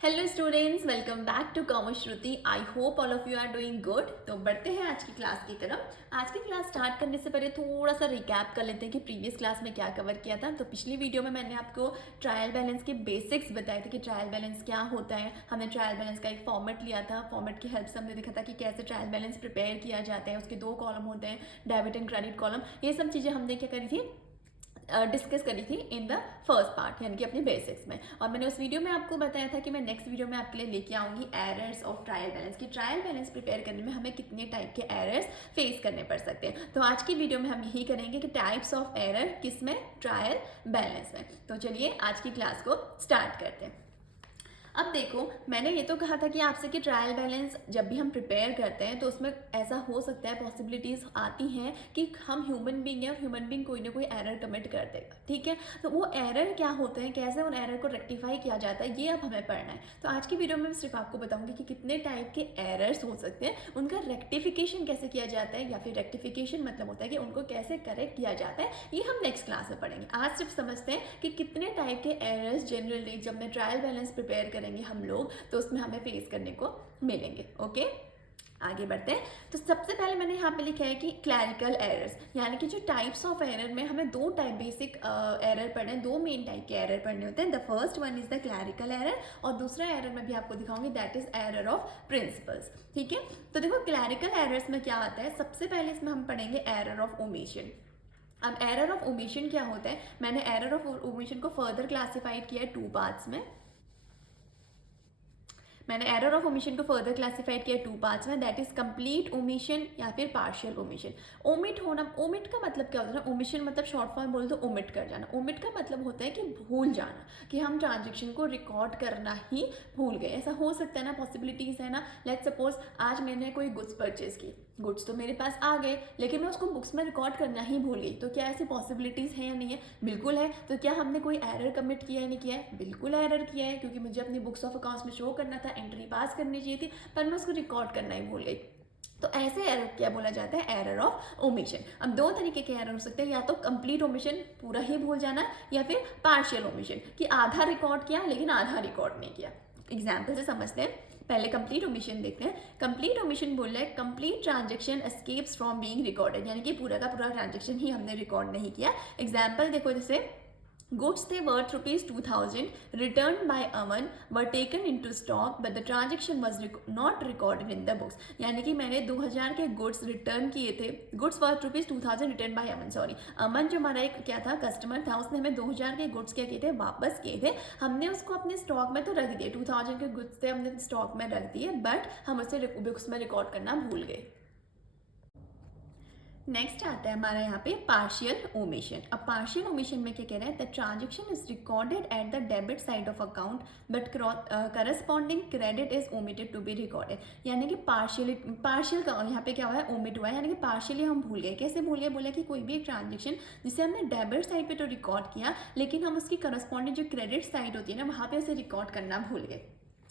Hello students, welcome back to commerce Shruti. I hope all of you are doing good. तो बढ़ते हैं आज की क्लास की तरफ। आज की क्लास स्टार्ट करने से पहले थोड़ा सा रिकैप कर लेते हैं कि प्रीवियस क्लास में क्या कवर किया था। तो पिछली वीडियो में मैंने आपको ट्रायल बैलेंस के बेसिक्स बताए थे कि ट्रायल बैलेंस क्या होता है। हमने ट्रायल बैलेंस का एक फॉर्मेट लिया था। फॉर्मेट की हेल्प से हमने देखा था कि कैसे ट्रायल बैलेंस प्रिपेयर किया जाता है। उसके दो कॉलम होते हैं, डेबिट एंड क्रेडिट कॉलम। ये सब चीज़ें हमने क्या करी थी, डिस्कस करी थी इन द फर्स्ट पार्ट, यानी कि अपने बेसिक्स में। और मैंने उस वीडियो में आपको बताया था कि मैं नेक्स्ट वीडियो में आपके लिए लेके आऊँगी एरर्स ऑफ ट्रायल बैलेंस की ट्रायल बैलेंस प्रिपेयर करने में हमें कितने टाइप के एरर्स फेस करने पड़ सकते हैं। तो आज की वीडियो में हम यही करेंगे कि टाइप्स ऑफ एरर किस में, ट्रायल बैलेंस में। तो चलिए आज की क्लास को स्टार्ट करते हैं। अब देखो, मैंने ये तो कहा था कि आपसे कि ट्रायल बैलेंस जब भी हम प्रिपेयर करते हैं तो उसमें ऐसा हो सकता है, पॉसिबिलिटीज़ आती हैं कि हम ह्यूमन बीइंग है और ह्यूमन बीइंग कोई ना कोई एरर कमिट कर देगा। ठीक है, तो वो एरर क्या होते हैं, कैसे उन एरर को रेक्टिफाई किया जाता है, ये अब हमें पढ़ना है। तो आज की वीडियो में मैं सिर्फ आपको बताऊंगी कि कितने टाइप के एरर्स हो सकते हैं, उनका रेक्टिफिकेशन कैसे किया जाता है, या फिर रेक्टिफिकेशन मतलब होता है कि उनको कैसे करेक्ट किया जाता है। ये हम नेक्स्ट क्लास में पढ़ेंगे। आज सिर्फ समझते हैं कि कितने टाइप के एरर्स जनरली जब मैं ट्रायल बैलेंस प्रिपेयर करेंगे हम लोग, तो उसमें हमें फेस करने को मिलेंगे। ओके, आगे बढ़ते हैं। तो सबसे पहले मैंने यहाँ पे लिखा है कि क्लैरिकल एरर्स, यानी कि जो टाइप्स ऑफ एरर में हमें दो टाइप बेसिक एरर पढ़ने, दो मेन टाइप के एरर पढ़ने होते हैं। The first one is the clerical error, और दूसरा एरर मैं भी आपको दिखाऊंगी, that is error of principles. ठीक है, तो देखो क्लैरिकल एरर्स में क्या आता है। सबसे पहले इसमें हम पढ़ेंगे एरर ऑफ ओमिशन। अब एरर ऑफ ओमिशन क्या होता है, मैंने एरर ऑफ ओमिशन को फर्दर क्लासिफाइड किया है टू पार्ट्स में। मैंने एरर ऑफ ओमिशन को फर्दर क्लासिफाइड किया टू पार्ट्स में, दैट इज कंप्लीट ओमिशन या फिर पार्शियल ओमिशन। ओमिट होना, ओमिट का मतलब क्या होता है ना, ओमिशन मतलब शॉर्ट फॉर्म बोल तो ओमिट कर जाना। ओमिट का मतलब होता है कि भूल जाना, कि हम ट्रांजेक्शन को रिकॉर्ड करना ही भूल गए। ऐसा हो सकता है ना, पॉसिबिलिटीज है ना। लेट्स सपोज आज मैंने कोई गुड्स परचेज की, गुड्स तो मेरे पास आ गए, लेकिन मैं उसको बुक्स में रिकॉर्ड करना ही भूल गई। तो क्या ऐसी पॉसिबिलिटीज़ है या नहीं है? बिल्कुल है। तो क्या हमने कोई एरर कमिट किया है, नहीं किया है? बिल्कुल एरर किया है, क्योंकि मुझे अपनी बुक्स ऑफ अकाउंट्स में शो करना था, एंट्री पास करनी चाहिए थी, पर मैं उसको रिकॉर्ड करना ही भूल गई। तो ऐसे एरर क्या बोला जाता है, एरर ऑफ ओमिशन। अब दो तरीके के एरर हो सकते हैं, या तो कंप्लीट ओमिशन, पूरा ही भूल जाना, या फिर पार्शियल ओमिशन, कि आधा रिकॉर्ड किया लेकिन आधा रिकॉर्ड नहीं किया। एग्जाम्पल से समझते हैं। पहले कंप्लीट ओमिशन देखते हैं। कंप्लीट ओमिशन बोल रहा है complete transaction escapes from being recorded, यानी कि पूरा का पूरा ट्रांजेक्शन ही हमने रिकॉर्ड नहीं किया। एग्जाम्पल देखो, जैसे goods they worth rupees 2000 returned by Aman were taken into stock but the transaction was not recorded in the books। यानी कि मैंने 2000 के गुड्स रिटर्न किए थे, goods worth rupees 2000 return by Aman, sorry Aman जो हमारा एक क्या था, कस्टमर था, उसने हमें 2000 के गुड्स क्या किए थे, वापस किए थे। हमने उसको अपने स्टॉक में तो रख दिए, 2000 के गुड्स थे हमने स्टॉक में रख दिए, बट हम उसे बुक्स में रिकॉर्ड करना भूल गए। नेक्स्ट आता है हमारा यहाँ पे पार्शियल ओमिशन। अब पार्शियल ओमिशन में क्या कह रहा है, the transaction is recorded at the debit side of account but corresponding credit is omitted to be recorded. यानी कि पार्शियल का यहाँ पे क्या हुआ है, ओमिट हुआ है, यानी कि पार्शियली हम भूल गए। कैसे भूल गए, बोला कि कोई भी एक ट्रांजेक्शन जिसे हमने डेबिट साइड पे तो रिकॉर्ड किया, लेकिन हम उसकी करस्पॉन्डिंग जो क्रेडिट साइड होती है ना, वहाँ पे उसे रिकॉर्ड करना भूल गए।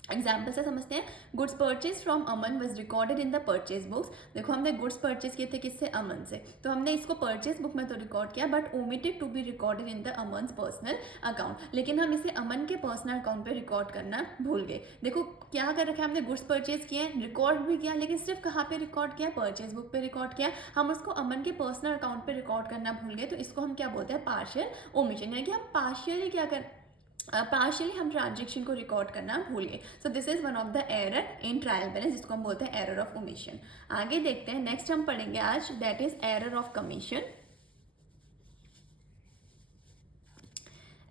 एग्जाम्पल से समझते हैं। Goods purchase from Aman was recorded in the purchase books. देखो हमने गुड्स परचेज किए थे किससे, अमन से, तो हमने इसको परचेज बुक में तो रिकॉर्ड किया, but omitted to be recorded in the Aman's personal account, लेकिन हम इसे अमन के पर्सनल अकाउंट पे रिकॉर्ड करना भूल गए। देखो क्या कर रखा है, हमने गुड्स परचेज किए, रिकॉर्ड भी किया, लेकिन सिर्फ कहाँ पे रिकॉर्ड किया, परचेज बुक पे रिकॉर्ड किया। हम उसको अमन के पर्सनल अकाउंट पे रिकॉर्ड करना भूल गए, तो इसको हम क्या बोलते हैं, पार्शियल ओमिशन। यानी कि हम पार्शियली क्या कर पार्शियली हम ट्रांजेक्शन को रिकॉर्ड करना भूल गए। So this is one of the error in trial balance, जिसको हम बोलते हैं एरर ऑफ ओमिशन। आगे देखते हैं, नेक्स्ट हम पढ़ेंगे आज, that is error of commission.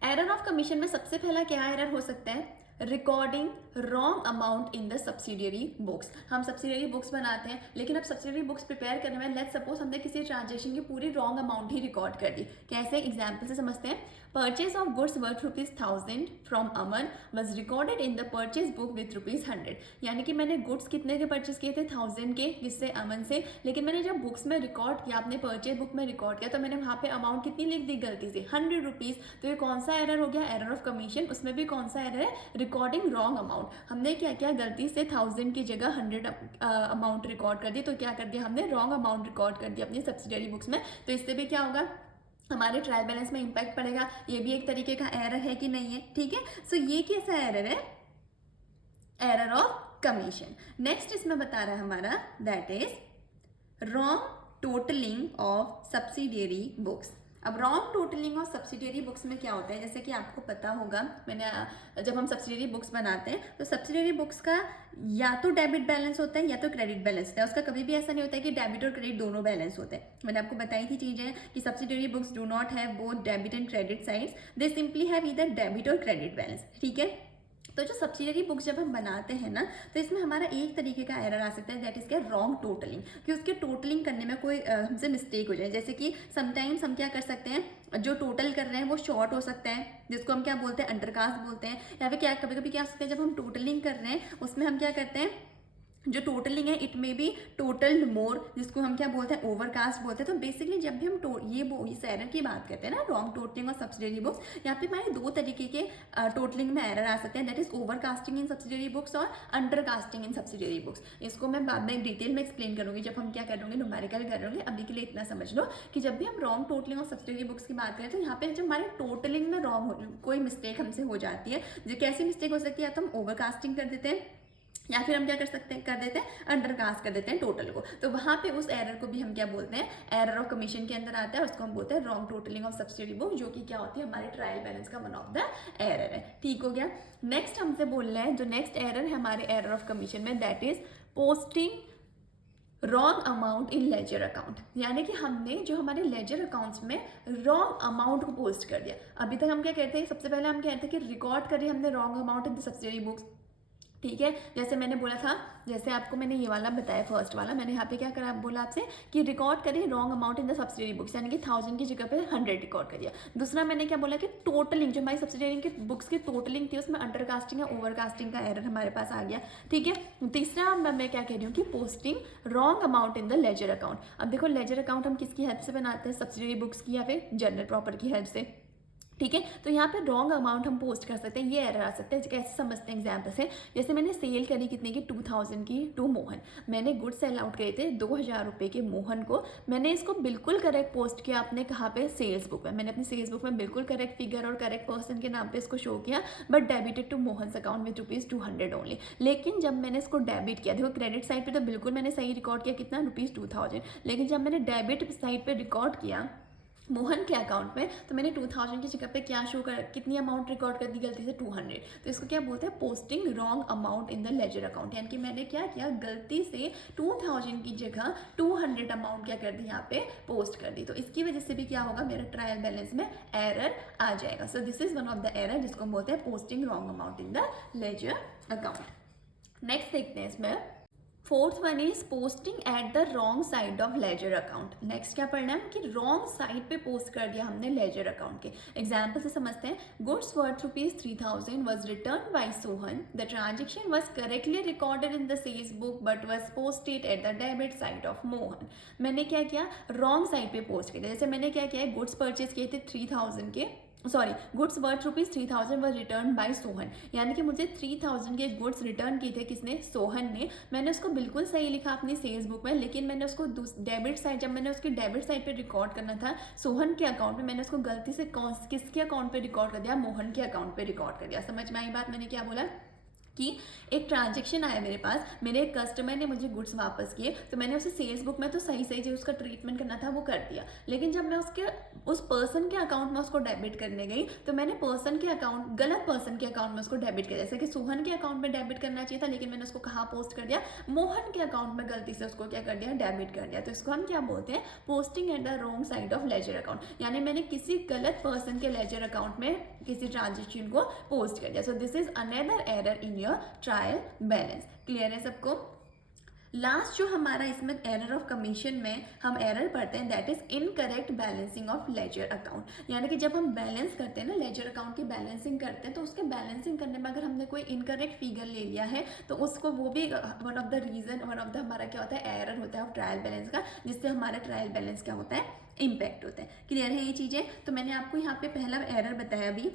Error of commission में सबसे पहला क्या एरर हो सकता है, recording wrong amount in the subsidiary books. हम सब्सिडियरी बुक्स बनाते हैं, लेकिन अब सब्सिडियरी बुक्स प्रिपेयर करने में लेट्स सपोज हमने किसी ट्रांजेक्शन की पूरी रॉन्ग अमाउंट ही रिकॉर्ड कर दी। कैसे, एग्जाम्पल से समझते हैं। Purchase of goods worth rupees 1000 from Aman was recorded in the purchase book with rupees 100। यानी कि मैंने गुड्स कितने के परचेज किए थे, 1000 के, जिससे अमन से, लेकिन मैंने जब बुक्स में रिकॉर्ड किया, अपने परचेज बुक में रिकॉर्ड किया, तो मैंने वहाँ पे अमाउंट कितनी लिख दी गलती से, 100 रुपीज़। तो ये कौन सा एरर हो गया, एरर ऑफ कमीशन। उसमें भी कौन सा एरर है, रिकॉर्डिंग रॉन्ग अमाउंट। हमने क्या किया, गलती से 1000 की जगह 100 अमाउंट रिकॉर्ड कर दी, तो क्या कर दिया हमने, रॉन्ग अमाउंट रिकॉर्ड कर दिया अपनी सब्सिडियरी बुक्स में। तो इससे भी क्या होगा, हमारे ट्रायल बैलेंस में इंपैक्ट पड़ेगा। ये भी एक तरीके का एरर है कि नहीं है, ठीक है। सो ये कैसा एरर है, एरर ऑफ कमीशन। नेक्स्ट इसमें बता रहा है हमारा that is wrong totalling of subsidiary books. अब wrong totalling of subsidiary books में क्या होता है, जैसे कि आपको पता होगा, जब हम सब्सिडियरी बुक्स बनाते हैं तो सब्सिडियरी बुक्स का या तो डेबिट बैलेंस होता है या तो क्रेडिट बैलेंस होता है। उसका कभी भी ऐसा नहीं होता है कि डेबिट और क्रेडिट दोनों बैलेंस होते हैं। मैंने आपको बताई थी चीजें कि subsidiary books do not have both debit and credit sides, they simply have either debit और क्रेडिट बैलेंस। ठीक है, तो जो सब्सिडियरी बुक्स जब हम बनाते हैं ना, तो इसमें हमारा एक तरीके का एरर आ सकता है, दैट इज क्या, रॉन्ग टोटलिंग, कि उसके टोटलिंग करने में कोई हमसे मिस्टेक हो जाए। जैसे कि समटाइम्स हम क्या कर सकते हैं, जो टोटल कर रहे हैं वो शॉर्ट हो सकता है, जिसको हम क्या बोलते हैं, अंडरकास्ट बोलते हैं। या फिर क्या कभी कभी क्या हो सकता है, जब हम टोटलिंग कर रहे हैं उसमें हम क्या करते हैं, जो टोटलिंग है इट मे बी टोटल्ड मोर, जिसको हम क्या बोलते हैं, ओवरकास्ट बोलते हैं। तो बेसिकली जब भी हम इस एरर की बात करते हैं ना, रॉन्ग टोटलिंग और सब्सिडियरी बुक्स, यहाँ पे हमारे दो तरीके के टोटलिंग में एरर आ सकते हैं, that is overcasting in subsidiary books और अंडरकास्टिंग इन सब्सिडियरी बुक्स। इसको मैं बाद में डिटेल में एक्सप्लेन करूंगी जब हम क्या करूंगे, न्यूमेरिकल करूंगे। अभी के लिए इतना समझ लो कि जब भी हम रॉन्ग टोटलिंग और सब्सिडियरी बुक्स की बात करें तो यहाँ पे जब हमारे टोटलिंग में रॉन्ग कोई मिस्टेक हमसे हो जाती है, जो कैसी मिस्टेक हो सकती है, या तो हम ओवरकास्टिंग कर देते हैं या फिर हम क्या कर देते हैं, अंडरकास्ट कर देते हैं टोटल को। तो वहां पे उस एरर को भी हम क्या बोलते हैं, एरर ऑफ कमीशन के अंदर आता है, उसको हम बोलते हैं wrong totalling of subsidiary book, जो कि क्या होती है, हमारे ट्रायल बैलेंस का वन ऑफ द एरर है। ठीक हो गया। नेक्स्ट हमसे बोल रहा है, जो नेक्स्ट एरर है हमारे एरर ऑफ कमीशन में, that is posting wrong amount in ledger account. यानी कि हमने जो हमारे लेजर अकाउंट्स में रॉन्ग अमाउंट को पोस्ट कर दिया। अभी तक हम क्या कहते हैं, सबसे पहले हम कहते हैं कि रिकॉर्ड करिए हमने wrong amount in the subsidiary books. ठीक है, जैसे मैंने बोला था, जैसे आपको मैंने ये वाला बताया फर्स्ट वाला, मैंने यहाँ पे क्या करा, बोला आपसे कि रिकॉर्ड करिए wrong amount in the subsidiary books, यानी कि 1000 की जगह पे 100 रिकॉर्ड करिए। दूसरा मैंने क्या बोला कि टोटलिंग, जो हमारी सब्सिडियरी की बुक्स की टोटलिंग थी उसमें अंडरकास्टिंग या ओवरकास्टिंग का एरर हमारे पास आ गया। ठीक है, तीसरा मैं क्या कह रही हूँ कि posting wrong amount in the ledger account. अब देखो, लेजर अकाउंट हम किसकी हेल्प से बनाते हैं, सब्सिडियरी बुक्स की या फिर जनरल प्रॉपर की हेल्प से। ठीक है, तो यहाँ पे रॉन्ग अमाउंट हम पोस्ट कर सकते हैं, ये एरर आ सकता है। कैसे समझते हैं, एग्जाम्पल से, जैसे मैंने सेल करी कितने की, 2000 की टू मोहन। मैंने गुड सेल आउट करे थे 2000 रुपये के मोहन को। मैंने इसको बिल्कुल करेक्ट पोस्ट किया अपने कहाँ पे, सेल्स बुक में। मैंने अपनी सेल्स बुक में बिल्कुल करेक्ट फिगर और करेक्ट पर्सन के नाम पे इसको शो किया, but debited to Mohan account with ₹200 only. लेकिन जब मैंने इसको डेबिट किया, देखो क्रेडिट साइड पे तो बिल्कुल मैंने सही रिकॉर्ड किया, कितना, ₹2000। लेकिन जब मैंने डेबिट साइड पे रिकॉर्ड किया मोहन के अकाउंट में, तो मैंने 2000 की जगह पे क्या शो कर, कितनी अमाउंट रिकॉर्ड कर दी गलती से, 200। तो इसको क्या बोलते हैं, posting wrong amount in the ledger account. यानी कि मैंने क्या किया, गलती से 2000 की जगह 200 अमाउंट क्या कर दी, यहाँ पे पोस्ट कर दी। तो इसकी वजह से भी क्या होगा, मेरा ट्रायल बैलेंस में एरर आ जाएगा। So this is one of the error जिसको बोलते हैं posting wrong amount in the ledger account. Next देखते हैं इसमें, fourth one is posting at the wrong side of ledger account. Next क्या पढ़ना है कि रॉन्ग साइड पे पोस्ट कर दिया हमने लेजर अकाउंट के। एग्जाम्पल से समझते हैं, goods worth ₹3000 was return by Sohan, the transaction was correctly recorded in the sales book but was posted at the debit side of Mohan. मैंने क्या किया, रॉन्ग साइड पे पोस्ट किया। जैसे मैंने क्या किया, गुड्स परचेज किए थे 3000 के, sorry, goods worth ₹3000 was return by Sohan. यानी कि मुझे 3000 के गुड्स रिटर्न किए थे, किसने, सोहन ने। मैंने उसको बिल्कुल सही लिखा अपनी सेल्स बुक में, लेकिन मैंने उसको डेबिट साइड, जब मैंने उसकी डेबिट साइड पे रिकॉर्ड करना था सोहन के अकाउंट में, मैंने उसको गलती से किसके अकाउंट पे रिकॉर्ड कर दिया, मोहन के अकाउंट पे रिकॉर्ड कर दिया। समझ में आई बात, मैंने क्या बोला कि एक ट्रांजेक्शन आया मेरे पास, मेरे एक कस्टमर ने मुझे गुड्स वापस किए, तो मैंने उसे सेल्स बुक में तो सही सही जो उसका ट्रीटमेंट करना था वो कर दिया। लेकिन जब मैं उस पर्सन के अकाउंट में उसको डेबिट करने गई, तो मैंने पर्सन के अकाउंट, गलत पर्सन के अकाउंट में उसको डेबिट किया। जैसे कि सोहन के अकाउंट में डेबिट करना चाहिए था, लेकिन मैंने उसको कहाँ पोस्ट कर दिया, मोहन के अकाउंट में गलती से उसको क्या कर दिया, डेबिट कर दिया। तो इसको हम क्या बोलते हैं, posting at the wrong side of ledger account. यानी मैंने किसी गलत पर्सन के लेजर अकाउंट में किसी ट्रांजेक्शन को पोस्ट कर दिया। So this is another error in your trial balance. Clear है सबको। लास्ट जो हमारा इसमें एरर ऑफ कमीशन में हम एरर पढ़ते हैं, that is incorrect balancing of ledger account. यानी कि जब हम बैलेंस करते हैं ना, लेजर अकाउंट की बैलेंसिंग करते हैं, तो उसके बैलेंसिंग करने में अगर हमने कोई इनकरेक्ट फिगर ले लिया है, तो उसको वो भी one of the reason, one of the हमारा क्या होता है, एरर होता है ऑफ ट्रायल बैलेंस का, जिससे हमारा ट्रायल बैलेंस क्या होता है, इम्पैक्ट होता है। क्लियर है ये चीजें। तो मैंने आपको यहाँ पे पहला एरर बताया अभी,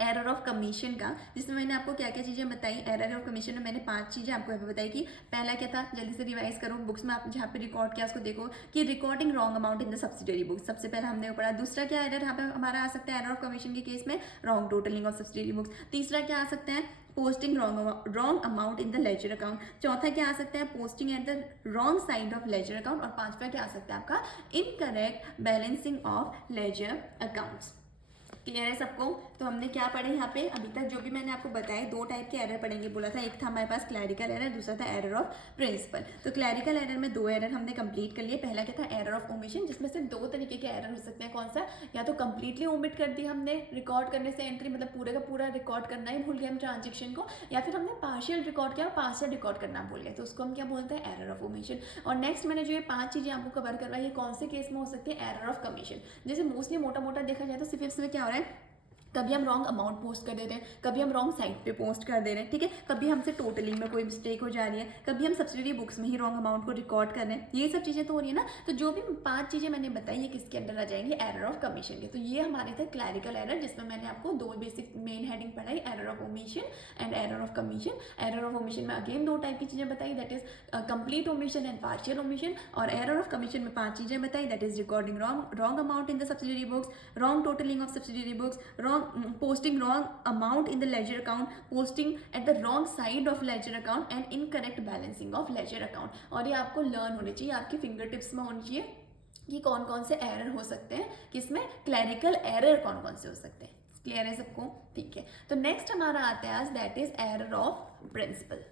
एरर ऑफ कमीशन का, जिसमें मैंने आपको क्या क्या चीज़ें बताई। एरर ऑफ कमीशन में मैंने 5 चीज़ें आपको यहाँ पे बताई कि पहला क्या था, जल्दी से रिवाइज करो, बुक्स में आप जहाँ पे रिकॉर्ड किया उसको देखो कि recording wrong amount in the subsidiary books, सबसे पहले हमने पढ़ा। दूसरा क्या एरर यहाँ पे हमारा आ सकता है एरर ऑफ कमीशन के केस में, wrong totalling of subsidiary books. तीसरा क्या आ सकता है, posting wrong amount in the ledger account. चौथा क्या आ सकता है, posting at the wrong side of ledger account. और पांचवा क्या आ सकता है आपका, incorrect balancing of ledger accounts. Clear है सबको? तो हमने क्या पढ़े यहाँ पे अभी तक, जो भी मैंने आपको बताया, दो टाइप के एरर पढ़ेंगे बोला था। एक था हमारे पास क्लैरिकल एरर, दूसरा था एरर ऑफ प्रिंसिपल। तो क्लैरिकल एरर में दो एरर हमने कंप्लीट कर लिए। पहला क्या था, एरर ऑफ ओमिशन, जिसमें सिर्फ दो तरीके के एरर हो सकते हैं। कौन सा, या तो कंप्लीटली ओमिट कर दी हमने रिकॉर्ड करने से एंट्री, मतलब पूरे का पूरा रिकॉर्ड करना ही भूल गए हम ट्रांजेक्शन को, या फिर हमने पार्शियल रिकॉर्ड किया, पार्शियल रिकॉर्ड करना भूल गए, तो उसको हम क्या बोलते हैं, एरर ऑफ ओमिशन। और नेक्स्ट मैंने जो ये 5 चीजें आपको कवर करवाई है, कौन से केस में हो सकती है, एरर ऑफ कमीशन। जैसे मोस्टली मोटा मोटा देखा जाए तो सिर्फ इसमें क्या हो रहा है, कभी हम रॉन्ग अमाउंट पोस्ट कर देते हैं, कभी हम रॉन्ग साइट पे पोस्ट कर दे रहे हैं, ठीक है, कभी हमसे टोटलिंग में कोई मिस्टेक हो जा रही है, कभी हम सब्सिडरी बुक्स में ही रॉन्ग अमाउंट को रिकॉर्ड कर रहे हैं, ये सब चीज़ें तो हो रही है ना। तो जो भी 5 चीज़ें मैंने बताई ये किसके अंडर आ जाएंगे, एरर ऑफ कमीशन के। तो ये हमारे थे क्लैरिकल एरर, जिसमें मैंने आपको 2 बेसिक मेन हेडिंग पढ़ाई, error of omission and error of commission. Error of omission में अगेन 2 टाइप की चीज़ें बताई, that is complete omission and partial omission. और एरर ऑफ कमीशन में 5 चीज़ें बताई, that is recording wrong amount in the subsidiary books, wrong totalling of subsidiary books, wrong posting wrong amount in the ledger account, posting at the wrong side of ledger account and incorrect balancing of ledger account। और ये आपको learn होनी चाहिए, आपकी finger tips में होनी चाहिए कि कौन कौन से एरर हो सकते हैं, किसमें क्लैरिकल एरर कौन कौन से हो सकते हैं। क्लियर है सबको? ठीक है, तो नेक्स्ट हमारा आता है आज, that is error of principle.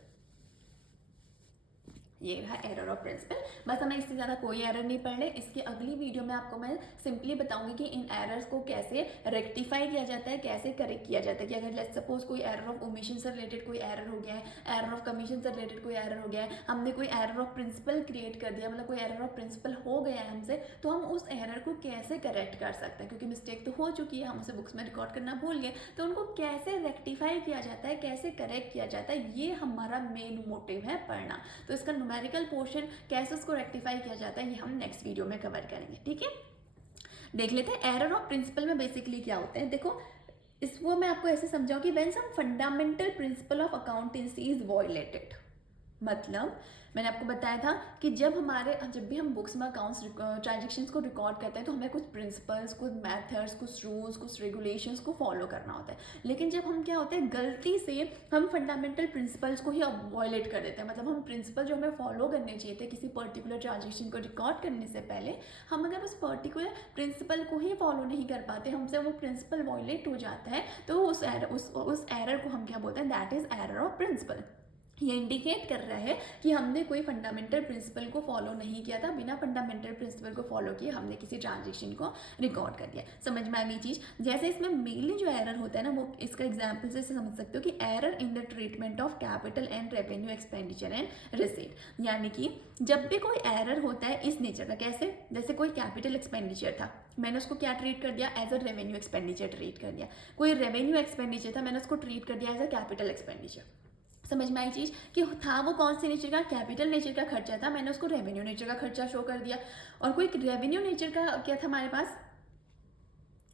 ये रहा एरर ऑफ प्रिंसिपल। बस हमें इससे ज़्यादा कोई एरर नहीं पढ़ने। इसकी अगली वीडियो में आपको मैं सिंपली बताऊंगी कि इन एरर्स को कैसे रेक्टिफाई किया जाता है, कैसे करेक्ट किया जाता है। कि अगर लेट्स सपोज कोई एरर ऑफ ओमिशन से रिलेटेड कोई एरर हो गया है, एरर ऑफ कमीशन से रिलेटेड कोई एरर हो गया है, हमने कोई एरर ऑफ प्रिंसिपल क्रिएट कर दिया, मतलब कोई एरर ऑफ प्रिंसिपल हो गया है हमसे, तो हम उस एरर को कैसे करेक्ट कर सकते हैं, क्योंकि मिस्टेक तो हो चुकी है, हम उसे बुक्स में रिकॉर्ड करना भूल गए, तो उनको कैसे रेक्टिफाई किया जाता है, कैसे करेक्ट किया जाता है, ये हमारा मेन मोटिव है पढ़ना। तो इसका न्यूमेरिकल पोर्शन कैसे उसको रेक्टिफाई किया जाता है, ये हम नेक्स्ट वीडियो में कवर करेंगे। ठीक है, देख लेते हैं एरर ऑफ प्रिंसिपल में बेसिकली क्या होता है। देखो, इसको मैं आपको ऐसे समझाऊं कि when some fundamental principle of accountancy is violated, मतलब मैंने आपको बताया था कि जब भी हम बुक्स में अकाउंट्स ट्रांजेक्शन्स को रिकॉर्ड करते हैं तो हमें कुछ प्रिंसिपल्स, कुछ मेथड्स, कुछ रूल्स, कुछ रेगुलेशंस को फॉलो करना होता है। लेकिन जब हम क्या होता है, गलती से हम फंडामेंटल प्रिंसिपल्स को ही वायलेट कर देते हैं, मतलब हम प्रिंसिपल जो हमें फॉलो करने चाहिए थे किसी पर्टिकुलर ट्रांजेक्शन को रिकॉर्ड करने से पहले, हम अगर उस पर्टिकुलर प्रिंसिपल को ही फॉलो नहीं कर पाते, हमसे वो प्रिंसिपल वायलेट हो जाता है, तो उस एरर को हम क्या बोलते हैं, that is error of principle. ये इंडिकेट कर रहा है कि हमने कोई फंडामेंटल प्रिंसिपल को फॉलो नहीं किया था, बिना फंडामेंटल प्रिंसिपल को फॉलो किए हमने किसी ट्रांजेक्शन को रिकॉर्ड कर दिया। समझ में आ गई चीज़? जैसे इसमें मेनली जो एरर होता है ना, वो इसका एग्जाम्पल से समझ सकते हो कि error in the treatment of capital and revenue expenditure and receipt. यानी कि जब भी कोई एरर होता है इस नेचर का, कैसे, जैसे कोई कैपिटल एक्सपेंडिचर था, मैंने उसको क्या ट्रीट कर दिया, as a revenue expenditure treat कर दिया। कोई रेवेन्यू एक्सपेंडिचर था, मैंने उसको ट्रीट कर दिया एज अ कैपिटल एक्सपेंडिचर। समझ में आई चीज़ कि था वो कौन से नेचर का, कैपिटल नेचर का खर्चा था, मैंने उसको रेवेन्यू नेचर का खर्चा शो कर दिया। और कोई रेवेन्यू नेचर का क्या था हमारे पास,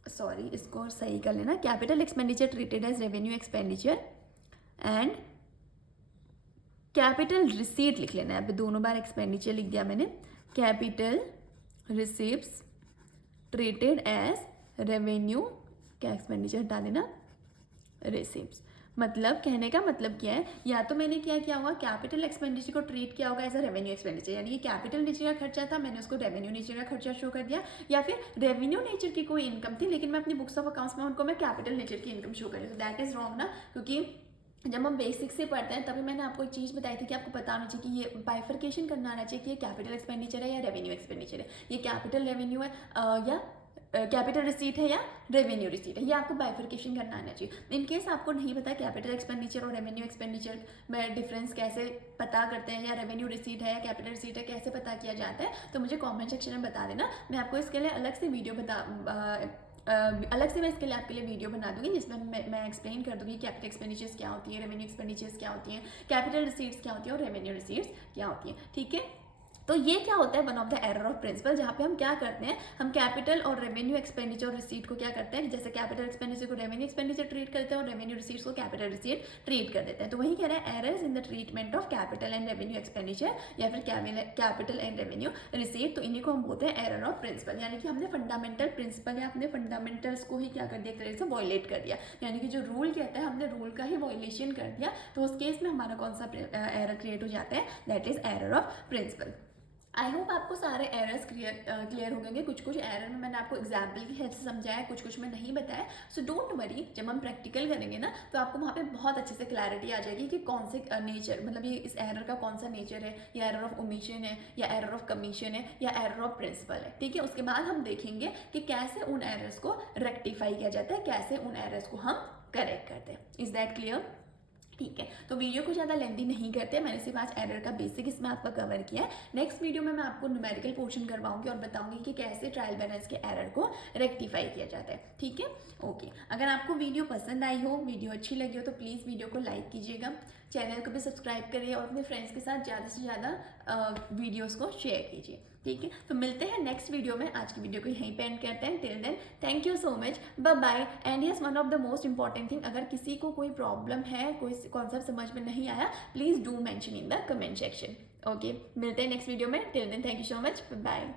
सॉरी इसको सही कर लेना, capital expenditure treated as revenue expenditure and capital receipt लिख लेना है। अब दोनों बार एक्सपेंडिचर लिख दिया मैंने, capital receipts treated as revenue, क्या एक्सपेंडिचर हटा देना, रिसीप्ट्स। मतलब कहने का मतलब क्या है, या तो मैंने क्या किया होगा, कैपिटल एक्सपेंडिचर को ट्रीट किया होगा एज अ रेवेन्यू एक्सपेंडिचर, यानी कि कैपिटल नेचर का खर्चा था, मैंने उसको रेवेन्यू नेचर का खर्चा शो कर दिया, या फिर रेवेन्यू नेचर की कोई इनकम थी लेकिन मैं अपनी बुक्स ऑफ अकाउंट्स में उनको मैं कैपिटल नेचर की इनकम शो कर रही हूँ। दैट इज रॉन्ग ना, क्योंकि जब हम बेसिक से पढ़ते हैं तभी मैंने आपको एक चीज़ बताई थी कि आपको पता होना चाहिए कि ये बाइफर्केशन करना आना चाहिए कि ये कैपिटल एक्सपेंडिचर है या रेवेन्यू एक्सपेंडिचर है, ये कैपिटल रेवेन्यू है या कैपिटल रिसीट है या रेवेन्यू रिसीट है, ये आपको बाइफर्केशन करना आना चाहिए। इन केस आपको नहीं पता कैपिटल एक्सपेंडिचर और रेवेन्यू एक्सपेंडिचर में डिफरेंस कैसे पता करते हैं, या रेवेन्यू रिसीट है या कैपिटल रिसीट है कैसे पता किया जाता है, तो मुझे कमेंट सेक्शन में बता देना। मैं आपको इसके लिए अलग से वीडियो मैं इसके लिए आपके लिए वीडियो बना दूंगी जिसमें मैं एक्सप्लेन कर दूंगी कैपिटल एक्सपेंडिचर्स क्या होती है, रेवेन्यू एक्सपेंडिचर्स क्या होती हैं, कैपिटल रिसीट्स क्या होती है और रेवेन्यू रिसीट्स क्या होती हैं। ठीक है, तो ये क्या होता है, one of the error of principle, जहाँ पे हम क्या करते हैं, हम कैपिटल और रेवेन्यू एक्सपेंडिचर और रिसीट को क्या करते हैं, जैसे कैपिटल एक्सपेंडिचर को रेवेन्यू एक्सपेंडिचर ट्रीट करते हैं और रेवेन्यू रिसीट्स को कैपिटल रिसीट ट्रीट कर देते हैं। तो वही कह रहा है, errors in the treatment of capital and revenue expenditure या फिर कैपिटल एंड रेवेन्यू रिसीट, तो इन्हीं को हम बोलते हैं एरर ऑफ प्रिंसिपल। यानी कि हमने फंडामेंटल प्रिंसिपल या अपने फंडामेंटल्स को ही क्या कर दिया, एक तरह से वॉयलेट कर दिया, यानी कि जो रूल कहता है हमने रूल का ही वॉयलेशन कर दिया। तो उस केस में हमारा कौन सा एरर क्रिएट हो जाता है, that is error of principle. I hope आपको सारे एरर्स क्लियर हो गए। कुछ कुछ एरर में मैंने आपको एग्जाम्पल की हेल्प से समझाया, कुछ कुछ में नहीं बताया। सो डोंट वरी, जब हम प्रैक्टिकल करेंगे ना तो आपको वहाँ पे बहुत अच्छे से क्लैरिटी आ जाएगी कि कौन से नेचर, मतलब ये इस एरर का कौन सा नेचर है, या एरर ऑफ ओमिशन है, या एरर ऑफ कमीशन है, या एरर ऑफ प्रिंसिपल है। ठीक है, उसके बाद हम देखेंगे कि कैसे उन एरर्स को रेक्टिफाई किया जाता है, कैसे उन एरर्स को हम करेक्ट करते हैं। Is that clear? ठीक है, तो वीडियो को ज़्यादा लेंथी नहीं करते, मैंने सिर्फ आज एरर का बेसिक इसमें आपका कवर किया है। नेक्स्ट वीडियो में मैं आपको न्यूमेरिकल पोर्शन करवाऊंगी और बताऊंगी कि कैसे ट्रायल बैलेंस के एरर को रेक्टिफाई किया जाता है। ठीक है, ओके। अगर आपको वीडियो पसंद आई हो, वीडियो अच्छी लगी हो, तो प्लीज़ वीडियो को लाइक कीजिएगा, चैनल को भी सब्सक्राइब करिए और अपने फ्रेंड्स के साथ ज़्यादा से ज़्यादा वीडियोज़ को शेयर कीजिए। ठीक है, तो मिलते हैं नेक्स्ट वीडियो में। आज की वीडियो को यहीं पे एंड करते हैं। Till then thank you so much, bye bye. And yes, one of the most important thing, अगर किसी को कोई प्रॉब्लम है, कोई कॉन्सेप्ट समझ में नहीं आया, please do mention in the comment section. Okay, मिलते हैं नेक्स्ट वीडियो में। Till then thank you so much, bye.